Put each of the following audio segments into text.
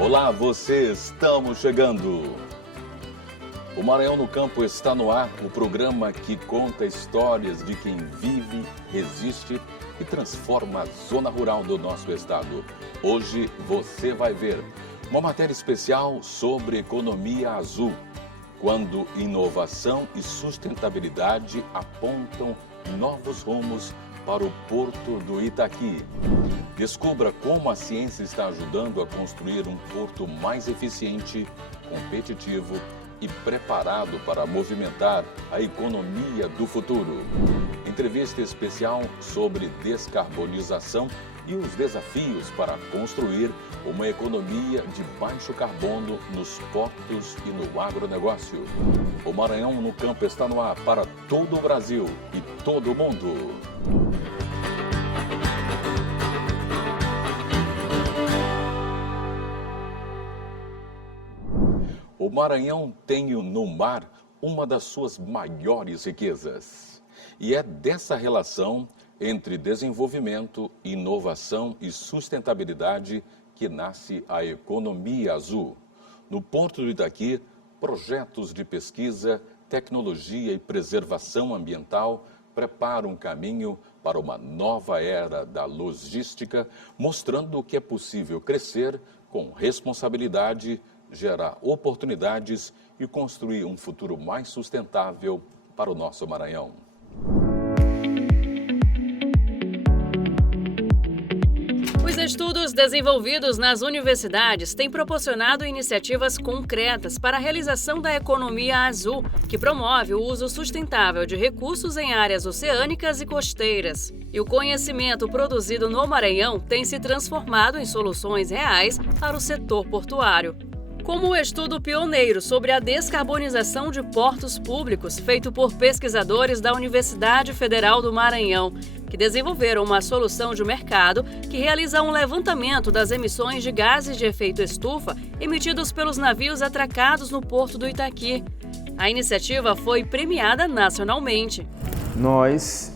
Olá, estamos chegando. O Maranhão no Campo está no ar, o programa que conta histórias de quem vive, resiste e transforma a zona rural do nosso estado. Hoje você vai ver uma matéria especial sobre economia azul, quando inovação e sustentabilidade apontam novos rumos para o Porto do Itaqui. Descubra como a ciência está ajudando a construir um porto mais eficiente, competitivo e preparado para movimentar a economia do futuro. Entrevista especial sobre descarbonização e os desafios para construir uma economia de baixo carbono nos portos e no agronegócio. O Maranhão no Campo está no ar para todo o Brasil e todo o mundo. O Maranhão tem no mar uma das suas maiores riquezas. E é dessa relação entre desenvolvimento, inovação e sustentabilidade que nasce a economia azul. No Porto do Itaqui, projetos de pesquisa, tecnologia e preservação ambiental preparam um caminho para uma nova era da logística, mostrando que é possível crescer com responsabilidade, gerar oportunidades e construir um futuro mais sustentável para o nosso Maranhão. Os estudos desenvolvidos nas universidades têm proporcionado iniciativas concretas para a realização da economia azul, que promove o uso sustentável de recursos em áreas oceânicas e costeiras. E o conhecimento produzido no Maranhão tem se transformado em soluções reais para o setor portuário. Como o estudo pioneiro sobre a descarbonização de portos públicos, feito por pesquisadores da Universidade Federal do Maranhão, que desenvolveram uma solução de mercado que realiza um levantamento das emissões de gases de efeito estufa emitidos pelos navios atracados no Porto do Itaqui. A iniciativa foi premiada nacionalmente. Nós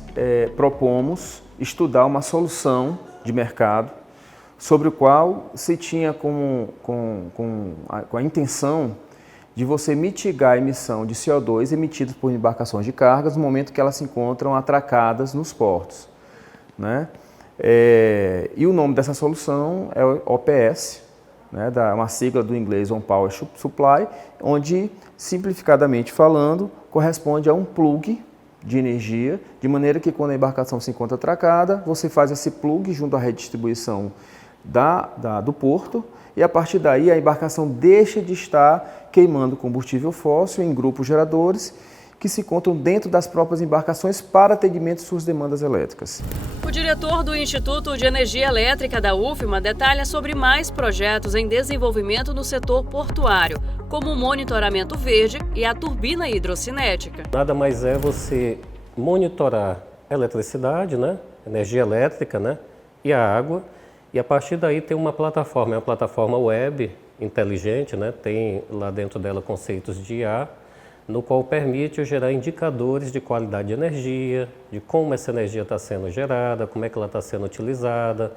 propomos estudar uma solução de mercado sobre o qual se tinha com a intenção de você mitigar a emissão de CO2 emitidas por embarcações de cargas no momento que elas se encontram atracadas nos portos, né? E o nome dessa solução é o OPS, né? Uma sigla do inglês On Power Supply, onde, simplificadamente falando, corresponde a um plug de energia, de maneira que quando a embarcação se encontra atracada, você faz esse plug junto à rede de distribuição do porto, e a partir daí a embarcação deixa de estar queimando combustível fóssil em grupos geradores que se encontram dentro das próprias embarcações para atendimento de suas demandas elétricas. O diretor do Instituto de Energia Elétrica da UFMA detalha sobre mais projetos em desenvolvimento no setor portuário, como o monitoramento verde e a turbina hidrocinética. Nada mais é você monitorar a eletricidade, né? Energia elétrica, né? E a água. E a partir daí tem uma plataforma web inteligente, né? Tem lá dentro dela conceitos de IA, no qual permite gerar indicadores de qualidade de energia, de como essa energia está sendo gerada, como é que ela está sendo utilizada,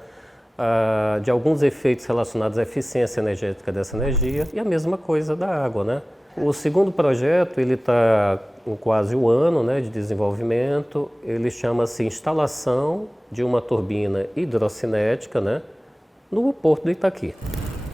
de alguns efeitos relacionados à eficiência energética dessa energia e a mesma coisa da água, né? O segundo projeto, ele está com quase um ano, né, de desenvolvimento. Ele chama-se Instalação de uma turbina hidrocinética, né, no Porto do Itaqui.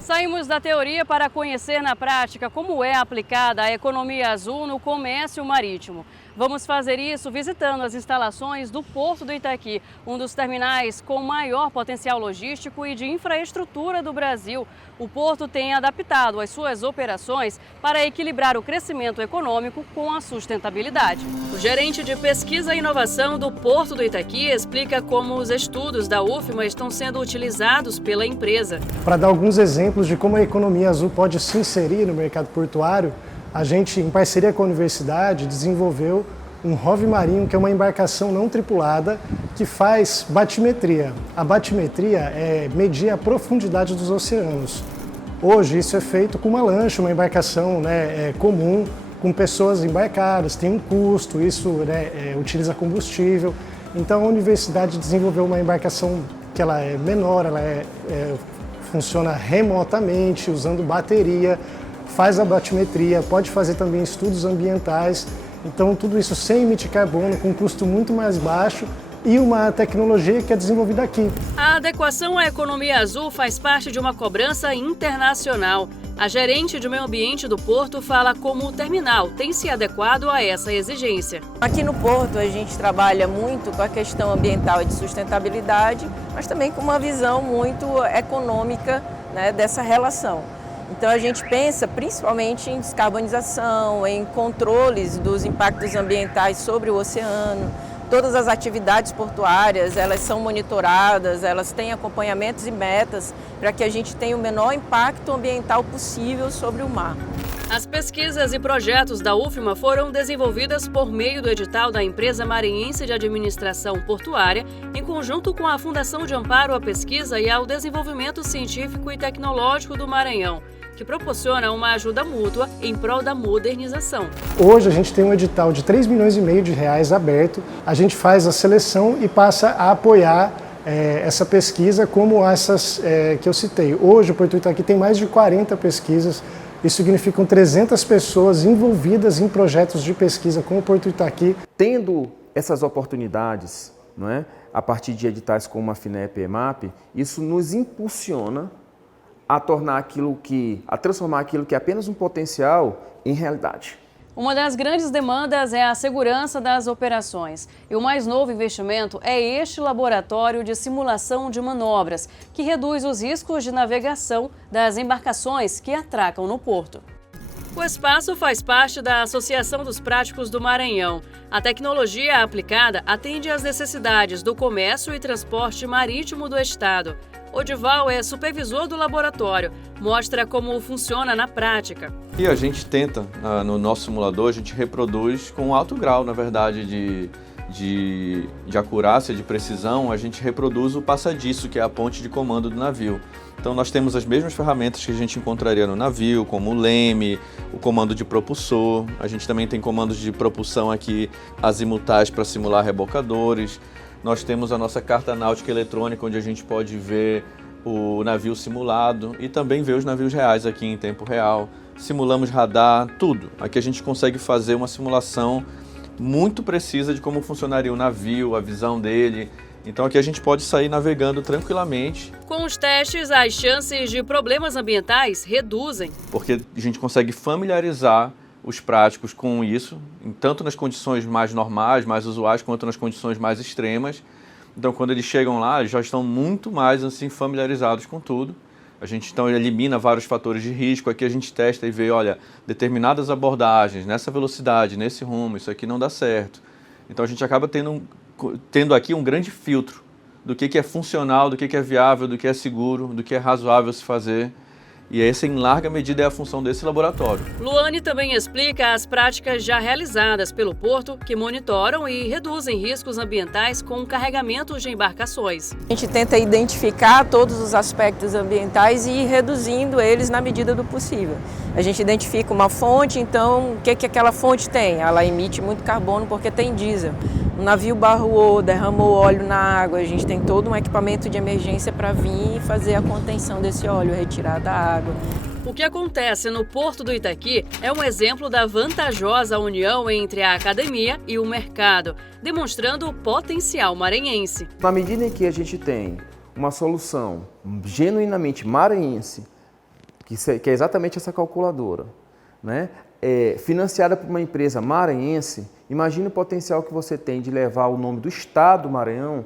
Saímos da teoria para conhecer na prática como é aplicada a economia azul no comércio marítimo. Vamos fazer isso visitando as instalações do Porto do Itaqui, um dos terminais com maior potencial logístico e de infraestrutura do Brasil. O porto tem adaptado as suas operações para equilibrar o crescimento econômico com a sustentabilidade. O gerente de pesquisa e inovação do Porto do Itaqui explica como os estudos da UFMA estão sendo utilizados pela empresa. Para dar alguns exemplos de como a economia azul pode se inserir no mercado portuário, a gente, em parceria com a universidade, desenvolveu um ROV marinho, que é uma embarcação não tripulada que faz batimetria. A batimetria é medir a profundidade dos oceanos. Hoje isso é feito com uma lancha, uma embarcação, né, comum, com pessoas embarcadas, tem um custo, isso, né, utiliza combustível. Então a universidade desenvolveu uma embarcação que ela é menor, ela é funciona remotamente, usando bateria, faz a batimetria, pode fazer também estudos ambientais. Então, tudo isso sem emitir carbono, com um custo muito mais baixo e uma tecnologia que é desenvolvida aqui. A adequação à economia azul faz parte de uma cobrança internacional. A gerente de meio ambiente do Porto fala como o terminal tem se adequado a essa exigência. Aqui no Porto a gente trabalha muito com a questão ambiental e de sustentabilidade, mas também com uma visão muito econômica, né, dessa relação. Então a gente pensa principalmente em descarbonização, em controles dos impactos ambientais sobre o oceano. Todas as atividades portuárias, elas são monitoradas, elas têm acompanhamentos e metas para que a gente tenha o menor impacto ambiental possível sobre o mar. As pesquisas e projetos da UFMA foram desenvolvidas por meio do edital da Empresa Maranhense de Administração Portuária, em conjunto com a Fundação de Amparo à Pesquisa e ao Desenvolvimento Científico e Tecnológico do Maranhão, que proporciona uma ajuda mútua em prol da modernização. Hoje a gente tem um edital de R$3,5 milhões aberto, a gente faz a seleção e passa a apoiar essa pesquisa como essas que eu citei. Hoje o Porto Itaqui tem mais de 40 pesquisas, isso significam 300 pessoas envolvidas em projetos de pesquisa com o Porto Itaqui. Tendo essas oportunidades, não é, a partir de editais como a FINEP e EMAP, isso nos impulsiona a transformar aquilo que é apenas um potencial em realidade. Uma das grandes demandas é a segurança das operações. E o mais novo investimento é este laboratório de simulação de manobras, que reduz os riscos de navegação das embarcações que atracam no porto. O espaço faz parte da Associação dos Práticos do Maranhão. A tecnologia aplicada atende às necessidades do comércio e transporte marítimo do estado. Odival é supervisor do laboratório, mostra como funciona na prática. E a gente tenta, no nosso simulador, a gente reproduz com alto grau, na verdade, de acurácia, de precisão, a gente reproduz o passadiço, que é a ponte de comando do navio. Então nós temos as mesmas ferramentas que a gente encontraria no navio, como o leme, o comando de propulsor, a gente também tem comandos de propulsão aqui azimutais para simular rebocadores. Nós temos a nossa carta náutica eletrônica, onde a gente pode ver o navio simulado e também ver os navios reais aqui em tempo real. Simulamos radar, tudo. Aqui a gente consegue fazer uma simulação muito precisa de como funcionaria o navio, a visão dele. Então aqui a gente pode sair navegando tranquilamente. Com os testes, as chances de problemas ambientais reduzem. Porque a gente consegue familiarizar os práticos com isso, tanto nas condições mais normais, mais usuais, quanto nas condições mais extremas. Então, quando eles chegam lá, eles já estão muito mais assim, familiarizados com tudo. A gente então elimina vários fatores de risco. Aqui a gente testa e vê, olha, determinadas abordagens, nessa velocidade, nesse rumo, isso aqui não dá certo. Então, a gente acaba tendo aqui um grande filtro do que é funcional, do que é viável, do que é seguro, do que é razoável se fazer. E essa, em larga medida, é a função desse laboratório. Luane também explica as práticas já realizadas pelo Porto, que monitoram e reduzem riscos ambientais com carregamentos de embarcações. A gente tenta identificar todos os aspectos ambientais e ir reduzindo eles na medida do possível. A gente identifica uma fonte, então o que aquela fonte tem? Ela emite muito carbono porque tem diesel. O navio barroou, derramou óleo na água, a gente tem todo um equipamento de emergência para vir e fazer a contenção desse óleo, retirar da água. O que acontece no Porto do Itaqui é um exemplo da vantajosa união entre a academia e o mercado, demonstrando o potencial maranhense. Na medida em que a gente tem uma solução genuinamente maranhense, que é exatamente essa calculadora, né? Financiada por uma empresa maranhense, imagine o potencial que você tem de levar o nome do Estado do Maranhão,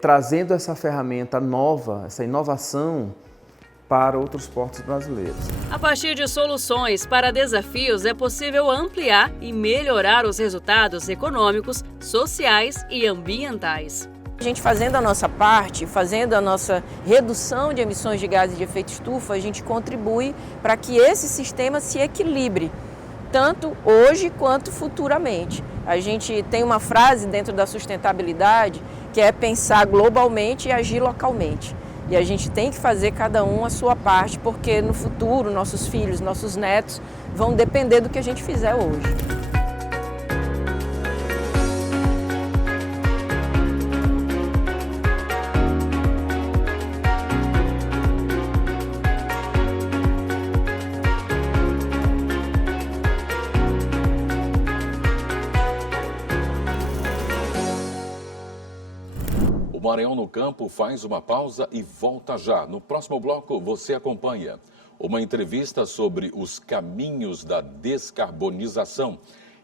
trazendo essa ferramenta nova, essa inovação para outros portos brasileiros. A partir de soluções para desafios, é possível ampliar e melhorar os resultados econômicos, sociais e ambientais. A gente fazendo a nossa parte, fazendo a nossa redução de emissões de gases de efeito estufa, a gente contribui para que esse sistema se equilibre, tanto hoje quanto futuramente. A gente tem uma frase dentro da sustentabilidade que é pensar globalmente e agir localmente. E a gente tem que fazer cada um a sua parte, porque no futuro nossos filhos, nossos netos vão depender do que a gente fizer hoje. Maranhão no Campo faz uma pausa e volta já. No próximo bloco, você acompanha uma entrevista sobre os caminhos da descarbonização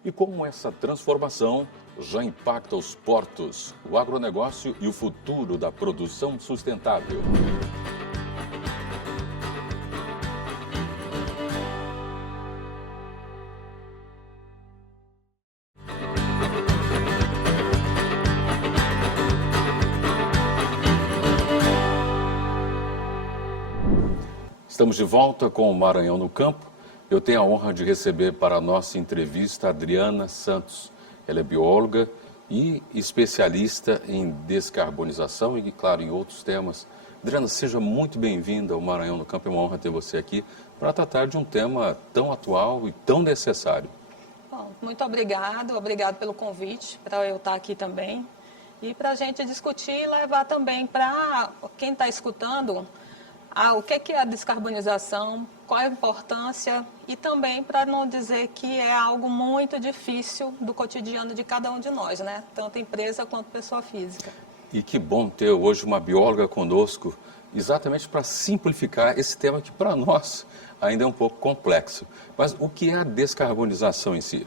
e como essa transformação já impacta os portos, o agronegócio e o futuro da produção sustentável. Estamos de volta com o Maranhão no Campo. Eu tenho a honra de receber para a nossa entrevista a Adriana Santos. Ela é bióloga e especialista em descarbonização e, claro, em outros temas. Adriana, seja muito bem-vinda ao Maranhão no Campo. É uma honra ter você aqui para tratar de um tema tão atual e tão necessário. Bom, muito obrigado pelo convite para eu estar aqui também. E para a gente discutir e levar também para quem está escutando o que é a descarbonização, qual é a importância e também para não dizer que é algo muito difícil do cotidiano de cada um de nós, né? Tanto empresa quanto pessoa física. E que bom ter hoje uma bióloga conosco, exatamente para simplificar esse tema que para nós ainda é um pouco complexo. Mas o que é a descarbonização em si?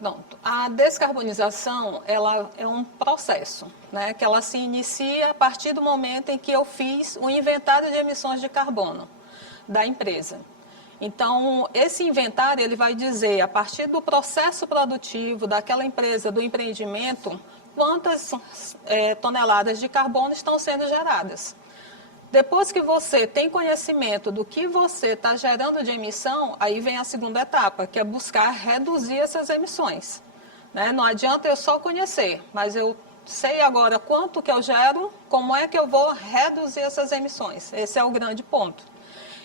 Bom, a descarbonização ela é um processo, né, que ela se inicia a partir do momento em que eu fiz o inventário de emissões de carbono da empresa. Então, esse inventário ele vai dizer, a partir do processo produtivo daquela empresa, do empreendimento, quantas toneladas de carbono estão sendo geradas. Depois que você tem conhecimento do que você está gerando de emissão, aí vem a segunda etapa, que é buscar reduzir essas emissões. Né? Não adianta eu só conhecer, mas eu sei agora quanto que eu gero, como é que eu vou reduzir essas emissões. Esse é o grande ponto.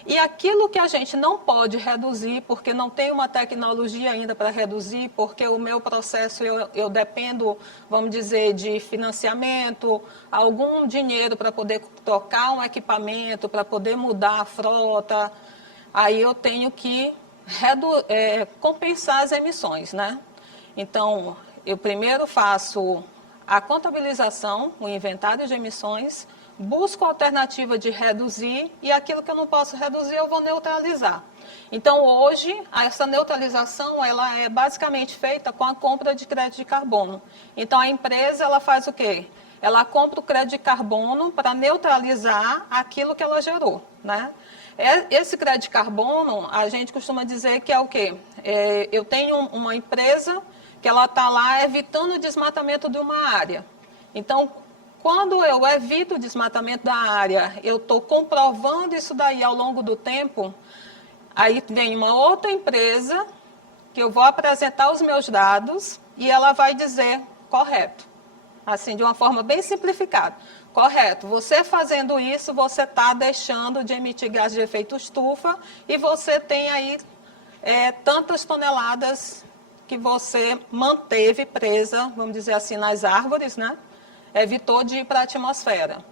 E aquilo que a gente não pode reduzir, porque não tem uma tecnologia ainda para reduzir, porque o meu processo eu dependo, vamos dizer, de financiamento, algum dinheiro para poder trocar um equipamento, para poder mudar a frota, aí eu tenho que compensar as emissões, né? Então, eu primeiro faço a contabilização, o inventário de emissões, busco a alternativa de reduzir e aquilo que eu não posso reduzir eu vou neutralizar. Então hoje essa neutralização ela é basicamente feita com a compra de crédito de carbono. Então a empresa ela faz o quê? Ela compra o crédito de carbono para neutralizar aquilo que ela gerou, né? Esse crédito de carbono a gente costuma dizer que é o quê? Eu tenho uma empresa que ela está lá evitando o desmatamento de uma área. Então quando eu evito o desmatamento da área, eu estou comprovando isso daí ao longo do tempo, aí vem uma outra empresa que eu vou apresentar os meus dados e ela vai dizer correto, assim de uma forma bem simplificada. Correto, você fazendo isso, você está deixando de emitir gás de efeito estufa e você tem aí tantas toneladas que você manteve presa, vamos dizer assim, nas árvores, né? Evitou de ir para a atmosfera.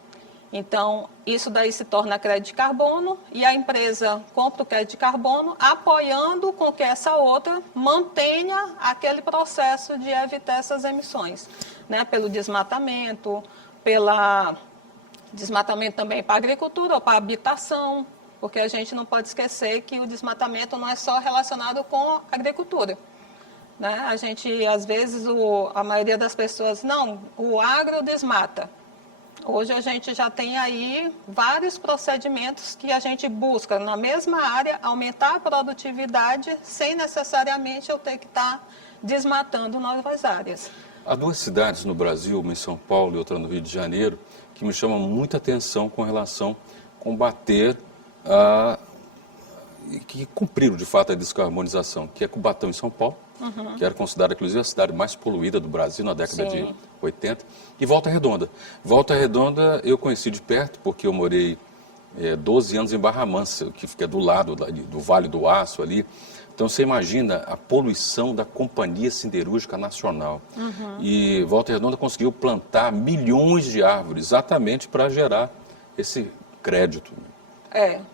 Então, isso daí se torna crédito de carbono e a empresa compra o crédito de carbono apoiando com que essa outra mantenha aquele processo de evitar essas emissões, né? Pelo desmatamento, desmatamento também para a agricultura ou para a habitação, porque a gente não pode esquecer que o desmatamento não é só relacionado com a agricultura. Né? A gente, às vezes, a maioria das pessoas, não, o agro desmata. Hoje a gente já tem aí vários procedimentos que a gente busca na mesma área, aumentar a produtividade sem necessariamente eu ter que estar desmatando novas áreas. Há duas cidades no Brasil, uma em São Paulo e outra no Rio de Janeiro, que me chamam muita atenção com relação a combater que cumpriram de fato a descarbonização, que é Cubatão em São Paulo, que era considerada inclusive a cidade mais poluída do Brasil na década de 80, e Volta Redonda. Volta Redonda eu conheci de perto porque eu morei 12 anos em Barra Mansa, que fica do lado do Vale do Aço ali. Então você imagina a poluição da Companhia Siderúrgica Nacional. E Volta Redonda conseguiu plantar milhões de árvores exatamente para gerar esse crédito.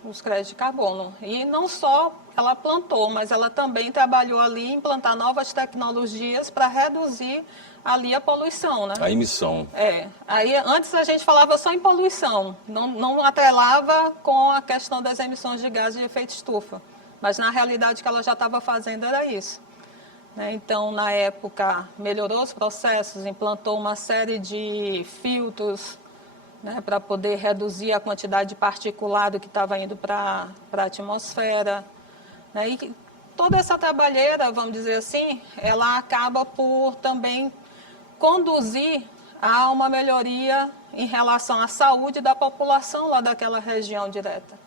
Os créditos de carbono. E não só ela plantou, mas ela também trabalhou ali em implantar novas tecnologias para reduzir ali a poluição, né? A emissão. Aí antes a gente falava só em poluição, não atrelava com a questão das emissões de gases de efeito estufa. Mas na realidade o que ela já estava fazendo era isso. Então, na época, melhorou os processos, implantou uma série de filtros, né, para poder reduzir a quantidade de particulado que estava indo para a atmosfera. Né, e toda essa trabalheira, vamos dizer assim, ela acaba por também conduzir a uma melhoria em relação à saúde da população lá daquela região direta.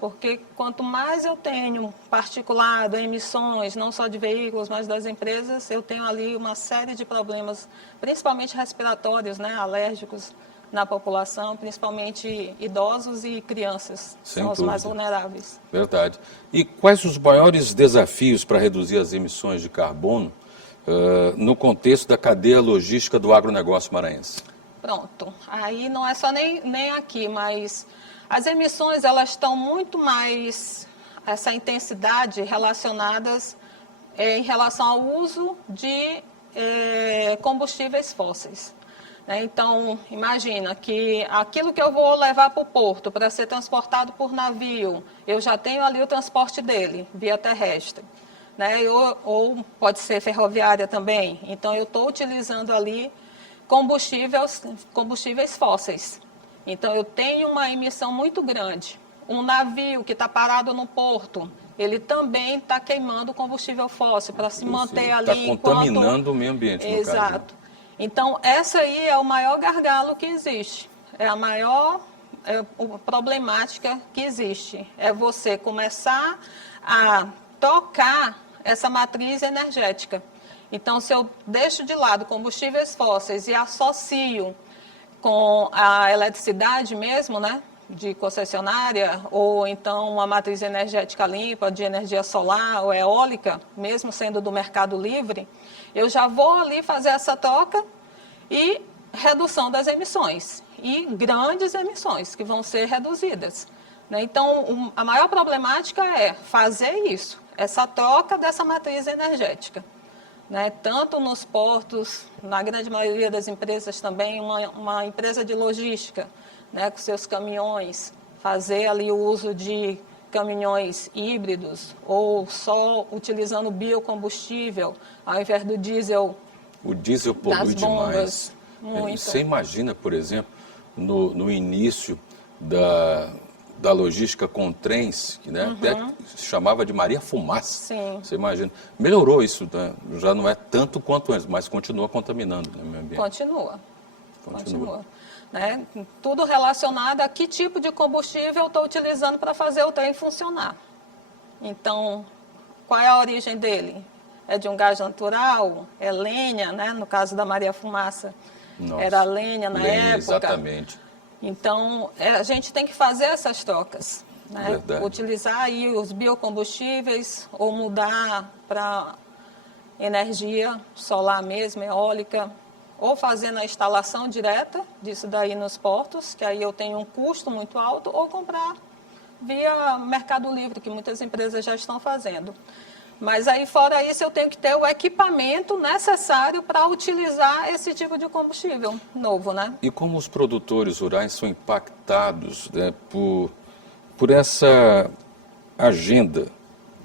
Porque quanto mais eu tenho particulado, emissões, não só de veículos, mas das empresas, eu tenho ali uma série de problemas, principalmente respiratórios, né, alérgicos, na população, principalmente idosos e crianças, são os mais vulneráveis. Verdade. E quais os maiores desafios para reduzir as emissões de carbono no contexto da cadeia logística do agronegócio maranhense? Pronto. Aí não é só nem aqui, mas as emissões elas estão muito mais, essa intensidade relacionadas em relação ao uso de combustíveis fósseis. Então, imagina que aquilo que eu vou levar para o porto para ser transportado por navio, eu já tenho ali o transporte dele, via terrestre. Né? Ou pode ser ferroviária também. Então, eu estou utilizando ali combustíveis fósseis. Então, eu tenho uma emissão muito grande. Um navio que está parado no porto, ele também está queimando combustível fóssil para se manter ali. Está contaminando o meio ambiente, no Exato. caso. Então, essa aí é o maior gargalo que existe, é a maior problemática que existe. É você começar a tocar essa matriz energética. Então, se eu deixo de lado combustíveis fósseis e associo com a eletricidade mesmo, né, de concessionária, ou então uma matriz energética limpa, de energia solar ou eólica, mesmo sendo do mercado livre, eu já vou ali fazer essa troca e redução das emissões. E grandes emissões que vão ser reduzidas. Né? Então, a maior problemática é fazer isso, essa troca dessa matriz energética. Né? Tanto nos portos, na grande maioria das empresas também, uma empresa de logística, né, com seus caminhões, fazer ali o uso de caminhões híbridos ou só utilizando biocombustível ao invés do diesel. O diesel polui demais. Muito. Você imagina, por exemplo, no início da logística com trens, que né, até se chamava de Maria Fumaça. Sim. Você imagina. Melhorou isso, né? Já não é tanto quanto antes, mas continua contaminando, né, o meio ambiente. Continua. Né? Tudo relacionado a que tipo de combustível eu estou utilizando para fazer o trem funcionar. Então, qual é a origem dele? É de um gás natural? É lenha, né? No caso da Maria Fumaça, era lenha na época. Exatamente. Então, a gente tem que fazer essas trocas. Né? Verdade. Utilizar aí os biocombustíveis ou mudar para energia solar mesmo, eólica, ou fazendo a instalação direta disso daí nos portos, que aí eu tenho um custo muito alto, ou comprar via Mercado Livre, que muitas empresas já estão fazendo. Mas aí, fora isso, eu tenho que ter o equipamento necessário para utilizar esse tipo de combustível novo, né? E como os produtores rurais são impactados, né, por essa agenda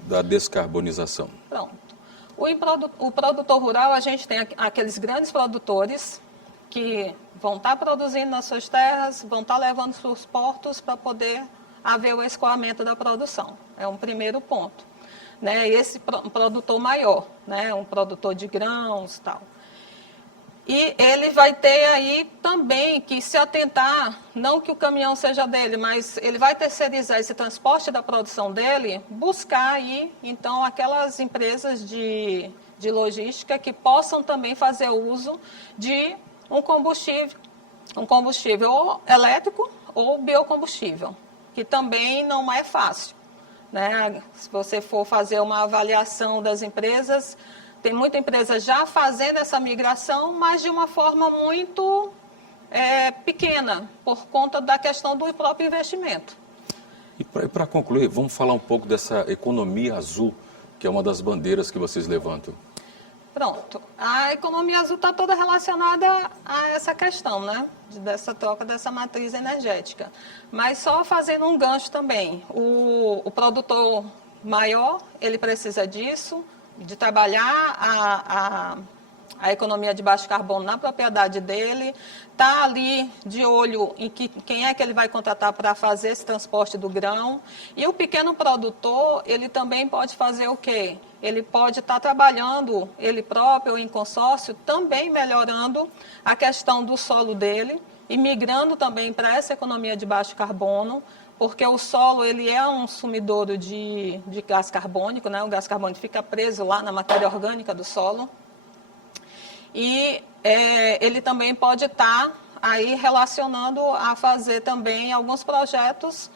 da descarbonização? Pronto. O produtor rural, a gente tem aqueles grandes produtores que vão estar produzindo nas suas terras, vão estar levando para os portos para poder haver o escoamento da produção. É um primeiro ponto. Né? Esse produtor maior, né? Um produtor de grãos e tal. E ele vai ter aí também que se atentar, não que o caminhão seja dele, mas ele vai terceirizar esse transporte da produção dele, buscar aí, então, aquelas empresas de logística que possam também fazer uso de um combustível ou elétrico ou biocombustível, que também não é fácil. Né? Se você for fazer uma avaliação das empresas, tem muita empresa já fazendo essa migração, mas de uma forma muito pequena, por conta da questão do próprio investimento. E para concluir, vamos falar um pouco dessa economia azul, que é uma das bandeiras que vocês levantam. Pronto. A economia azul está toda relacionada a essa questão, né? Dessa troca dessa matriz energética. Mas só fazendo um gancho também. O produtor maior, ele precisa disso, de trabalhar a economia de baixo carbono na propriedade dele, está ali de olho em quem é que ele vai contratar para fazer esse transporte do grão. E o pequeno produtor, ele também pode fazer o quê? Ele pode estar trabalhando, ele próprio ou em consórcio, também melhorando a questão do solo dele e migrando também para essa economia de baixo carbono, porque o solo ele é um sumidouro de gás carbônico, né? O gás carbônico fica preso lá na matéria orgânica do solo. E ele também pode estar aí relacionando a fazer também alguns projetos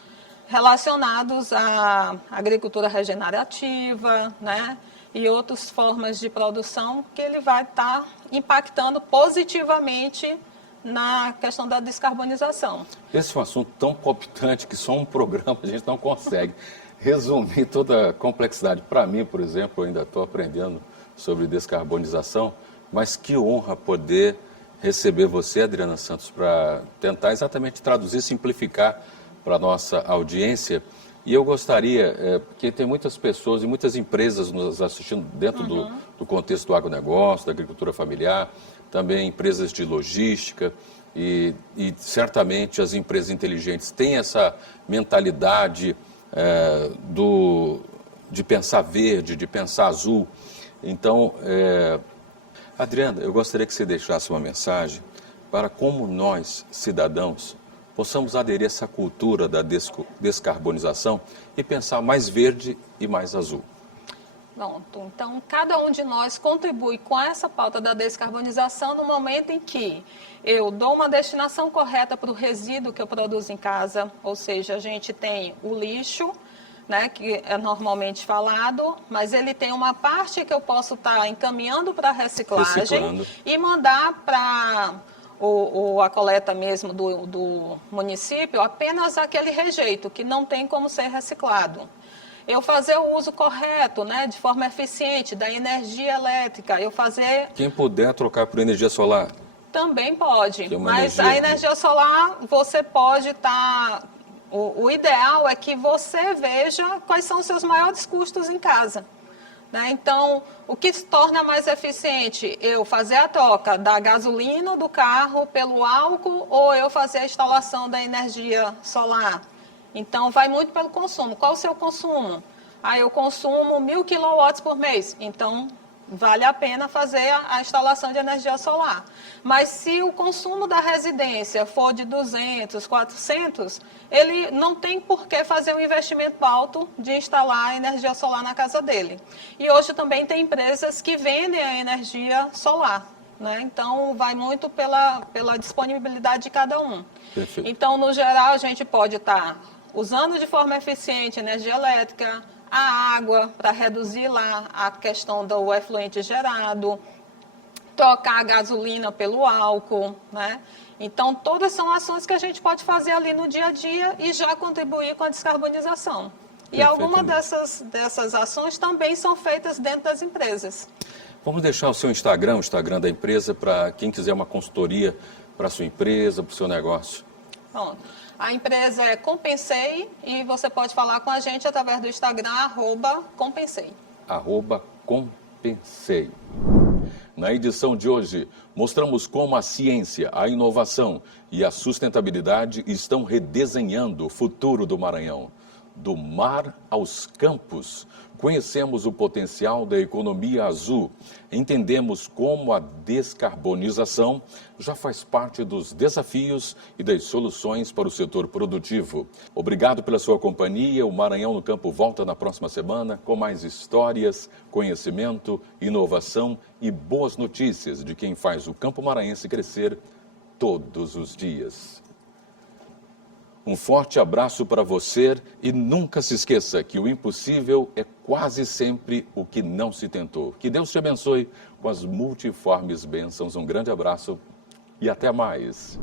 relacionados à agricultura regenerativa, né? E outras formas de produção que ele vai estar impactando positivamente na questão da descarbonização. Esse é um assunto tão palpitante que só um programa a gente não consegue resumir toda a complexidade. Para mim, por exemplo, eu ainda estou aprendendo sobre descarbonização, mas que honra poder receber você, Adriana Santos, para tentar exatamente traduzir, simplificar para a nossa audiência. E eu gostaria, porque tem muitas pessoas e muitas empresas nos assistindo dentro do contexto do agronegócio, da agricultura familiar, também empresas de logística e certamente as empresas inteligentes têm essa mentalidade de pensar verde, de pensar azul. Então, Adriana, eu gostaria que você deixasse uma mensagem para como nós, cidadãos, possamos aderir a essa cultura da descarbonização e pensar mais verde e mais azul. Pronto. Então, cada um de nós contribui com essa pauta da descarbonização no momento em que eu dou uma destinação correta para o resíduo que eu produzo em casa, ou seja, a gente tem o lixo, né, que é normalmente falado, mas ele tem uma parte que eu posso estar encaminhando para a reciclagem e mandar para a coleta mesmo do município apenas aquele rejeito que não tem como ser reciclado. Eu fazer o uso correto, né, de forma eficiente da energia elétrica, Quem puder trocar por energia solar? Também pode, mas a energia solar você pode estar... O ideal é que você veja quais são os seus maiores custos em casa. Né? Então, o que se torna mais eficiente? Eu fazer a troca da gasolina do carro pelo álcool ou eu fazer a instalação da energia solar? Então, vai muito pelo consumo. Qual o seu consumo? Eu consumo 1.000 kW por mês. Então, vale a pena fazer a instalação de energia solar. Mas se o consumo da residência for de 200, 400, ele não tem por que fazer um investimento alto de instalar energia solar na casa dele. E hoje também tem empresas que vendem a energia solar. Né? Então, vai muito pela disponibilidade de cada um. Perfeito. Então, no geral, a gente pode estar usando de forma eficiente energia elétrica, a água para reduzir lá a questão do efluente gerado, trocar a gasolina pelo álcool, né? Então, todas são ações que a gente pode fazer ali no dia a dia e já contribuir com a descarbonização. E algumas dessas ações também são feitas dentro das empresas. Vamos deixar o seu Instagram, o Instagram da empresa, para quem quiser uma consultoria para a sua empresa, para o seu negócio. Bom, a empresa é Compensei e você pode falar com a gente através do Instagram, @Compensei. @Compensei. Na edição de hoje, mostramos como a ciência, a inovação e a sustentabilidade estão redesenhando o futuro do Maranhão. Do mar aos campos, conhecemos o potencial da economia azul. Entendemos como a descarbonização já faz parte dos desafios e das soluções para o setor produtivo. Obrigado pela sua companhia. O Maranhão no Campo volta na próxima semana com mais histórias, conhecimento, inovação e boas notícias de quem faz o campo maranhense crescer todos os dias. Um forte abraço para você e nunca se esqueça que o impossível é quase sempre o que não se tentou. Que Deus te abençoe com as multiformes bênçãos. Um grande abraço e até mais.